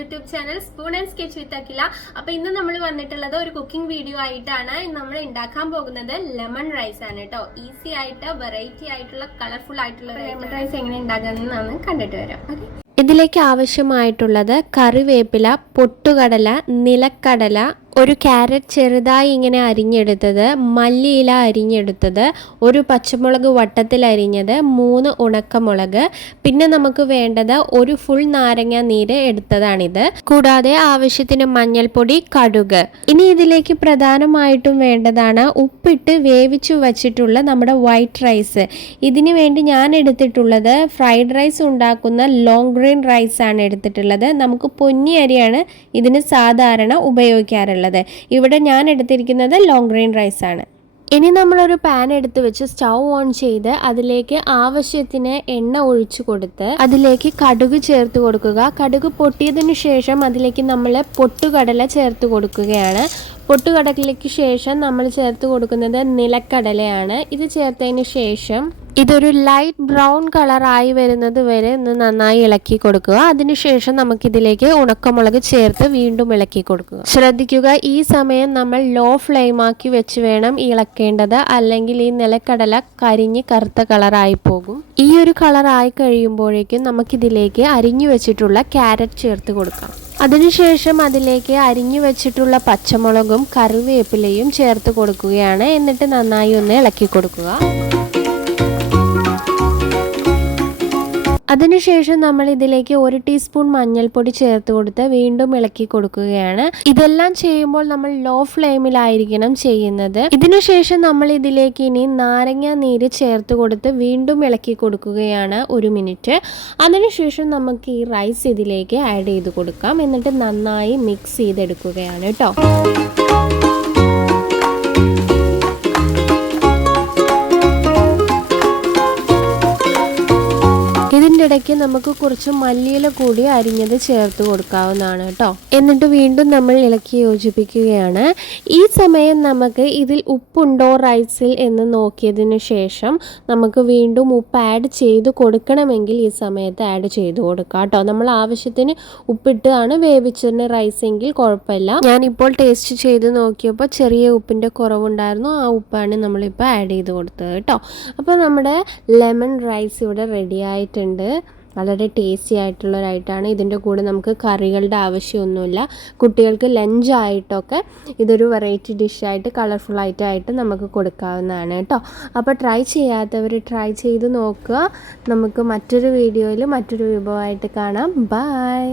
YouTube channel spoon and sketch with Akhila. അപ്പോൾ ഇന്ന് നമ്മൾ വന്നിട്ടുള്ളത് ഒരു കുക്കിംഗ് വീഡിയോ ആയിട്ടാണ്. നമ്മൾ ഉണ്ടാക്കാൻ പോകുന്നത് ലെമൺ റൈസ് ആണ് കേട്ടോ. ഈസി ആയിട്ട് വെറൈറ്റി ആയിട്ടുള്ള കളർഫുൾ ആയിട്ടുള്ള ലെമൺ റൈസ് എങ്ങനെ ഉണ്ടാക്കാമെന്നാണ് കണ്ടിട്ട് വരാം. ഓക്കെ, ഇതിലേക്ക് ആവശ്യമായിട്ടുള്ളത് കറിവേപ്പില, പൊട്ടുകടല, നിലക്കടല, ഒരു ക്യാരറ്റ് ചെറുതായി ഇങ്ങനെ അരിഞ്ഞെടുത്തത്, മല്ലിയില അരിഞ്ഞെടുത്തത്, ഒരു പച്ചമുളക് വട്ടത്തിൽ അരിഞ്ഞത്, 3 ഉണക്കമുളക്, പിന്നെ നമുക്ക് വേണ്ടത് ഒരു ഫുൾ നാരങ്ങ നീര് എടുത്തതാണിത്. കൂടാതെ ആവശ്യത്തിന് മഞ്ഞൾപ്പൊടി, കടുക്. ഇനി ഇതിലേക്ക് പ്രധാനമായിട്ടും വേണ്ടതാണ് ഉപ്പിട്ട് വേവിച്ചു വച്ചിട്ടുള്ള നമ്മുടെ വൈറ്റ് റൈസ്. ഇതിനു വേണ്ടി ഞാൻ എടുത്തിട്ടുള്ളത് ഫ്രൈഡ് റൈസ് ഉണ്ടാക്കുന്ന ലോങ് ഗ്രെയിൻ റൈസ് ആണ് എടുത്തിട്ടുള്ളത്. നമുക്ക് പൊന്നി അരിയാണ് ഇതിന് സാധാരണ ഉപയോഗിക്കാറുള്ളത്. ഇവിടെ ഞാൻ എടുത്തിരിക്കുന്നത് ലോങ് ഗ്രെയിൻ റൈസ് ആണ്. ഇനി നമ്മളൊരു പാൻ എടുത്ത് വെച്ച് സ്റ്റൗ ഓൺ ചെയ്ത് അതിലേക്ക് ആവശ്യത്തിന് എണ്ണ ഒഴിച്ചു കൊടുത്ത് അതിലേക്ക് കടുക് ചേർത്ത് കൊടുക്കുക. കടുക് പൊട്ടിയതിനു ശേഷം അതിലേക്ക് നമ്മൾ പൊട്ടുകടല ചേർത്ത് കൊടുക്കുകയാണ്. പൊട്ടുകടലയ്ക്ക് ശേഷം നമ്മൾ ചേർത്ത് കൊടുക്കുന്നത് നിലക്കടലയാണ്. ഇത് ചേർത്തതിന് ശേഷം ഇതൊരു ലൈറ്റ് ബ്രൗൺ കളറായി വരുന്നത് വരെ ഒന്ന് നന്നായി ഇളക്കി കൊടുക്കുക. അതിനുശേഷം നമുക്കിതിലേക്ക് ഉണക്കമുളക് ചേർത്ത് വീണ്ടും ഇളക്കി കൊടുക്കുക. ശ്രദ്ധിക്കുക, ഈ സമയം നമ്മൾ ലോ ഫ്ലെയിമാക്കി വെച്ച് വേണം ഇളക്കേണ്ടത്, അല്ലെങ്കിൽ ഈ നിലക്കടല കരിഞ്ഞ് കറുത്ത കളറായി പോകും. ഈ ഒരു കളറായി കഴിയുമ്പോഴേക്കും നമുക്കിതിലേക്ക് അരിഞ്ഞു വെച്ചിട്ടുള്ള ക്യാരറ്റ് ചേർത്ത് കൊടുക്കാം. അതിനുശേഷം അതിലേക്ക് അരിഞ്ഞു വെച്ചിട്ടുള്ള പച്ചമുളകും കറിവേപ്പിലയും ചേർത്ത് കൊടുക്കുകയാണ്. എന്നിട്ട് നന്നായി ഒന്ന് ഇളക്കി കൊടുക്കുക. അതിനുശേഷം നമ്മൾ ഇതിലേക്ക് 1 ടീസ്പൂൺ മഞ്ഞൾപ്പൊടി ചേർത്ത് കൊടുത്ത് വീണ്ടും ഇളക്കി കൊടുക്കുകയാണ്. ഇതെല്ലാം ചെയ്യുമ്പോൾ നമ്മൾ ലോ ഫ്ലെയിമിലായിരിക്കണം ചെയ്യുന്നത്. ഇതിനുശേഷം നമ്മൾ ഇതിലേക്ക് ഇനി നാരങ്ങ നീര് ചേർത്ത് കൊടുത്ത് വീണ്ടും ഇളക്കി കൊടുക്കുകയാണ് 1 മിനിറ്റ്. അതിനുശേഷം നമുക്ക് ഈ റൈസ് ഇതിലേക്ക് ആഡ് ചെയ്ത് കൊടുക്കാം. എന്നിട്ട് നന്നായി മിക്സ് ചെയ്തെടുക്കുകയാണ് കേട്ടോ. ഇതിൻ്റെ ഇടയ്ക്ക് നമുക്ക് കുറച്ച് മല്ലിയില കൂടി അരിഞ്ഞത് ചേർത്ത് കൊടുക്കാവുന്നതാണ് കേട്ടോ. എന്നിട്ട് വീണ്ടും നമ്മൾ ഇളക്കി യോജിപ്പിക്കുകയാണ്. ഈ സമയം നമുക്ക് ഇതിൽ ഉപ്പുണ്ടോ റൈസിൽ എന്ന് നോക്കിയതിന് ശേഷം നമുക്ക് വീണ്ടും ഉപ്പ് ആഡ് ചെയ്ത് കൊടുക്കണമെങ്കിൽ ഈ സമയത്ത് ആഡ് ചെയ്ത് കൊടുക്കാം കേട്ടോ. നമ്മൾ ആവശ്യത്തിന് ഉപ്പിട്ടാണ് വേവിച്ചതിന് റൈസെങ്കിൽ കുഴപ്പമില്ല. ഞാനിപ്പോൾ ടേസ്റ്റ് ചെയ്ത് നോക്കിയപ്പോൾ ചെറിയ ഉപ്പിൻ്റെ കുറവുണ്ടായിരുന്നു. ആ ഉപ്പാണ് നമ്മളിപ്പോൾ ആഡ് ചെയ്ത് കൊടുത്തത് കേട്ടോ. അപ്പോൾ നമ്മുടെ ലെമൺ റൈസ് ഇവിടെ റെഡി ആയിട്ടുണ്ട്. വളരെ ടേസ്റ്റി ആയിട്ടുള്ളൊരായിട്ടാണ്. ഇതിൻ്റെ കൂടെ നമുക്ക് കറികളുടെ ആവശ്യമൊന്നുമില്ല. കുട്ടികൾക്ക് ലഞ്ചായിട്ടൊക്കെ ഇതൊരു വെറൈറ്റി ഡിഷായിട്ട് കളർഫുള്ളായിട്ടായിട്ട് നമുക്ക് കൊടുക്കാവുന്നതാണ് കേട്ടോ. അപ്പോൾ ട്രൈ ചെയ്യാത്തവർ ട്രൈ ചെയ്ത് നോക്കുക. നമുക്ക് മറ്റൊരു വീഡിയോയിൽ മറ്റൊരു വിഭവമായിട്ട് കാണാം. ബൈ.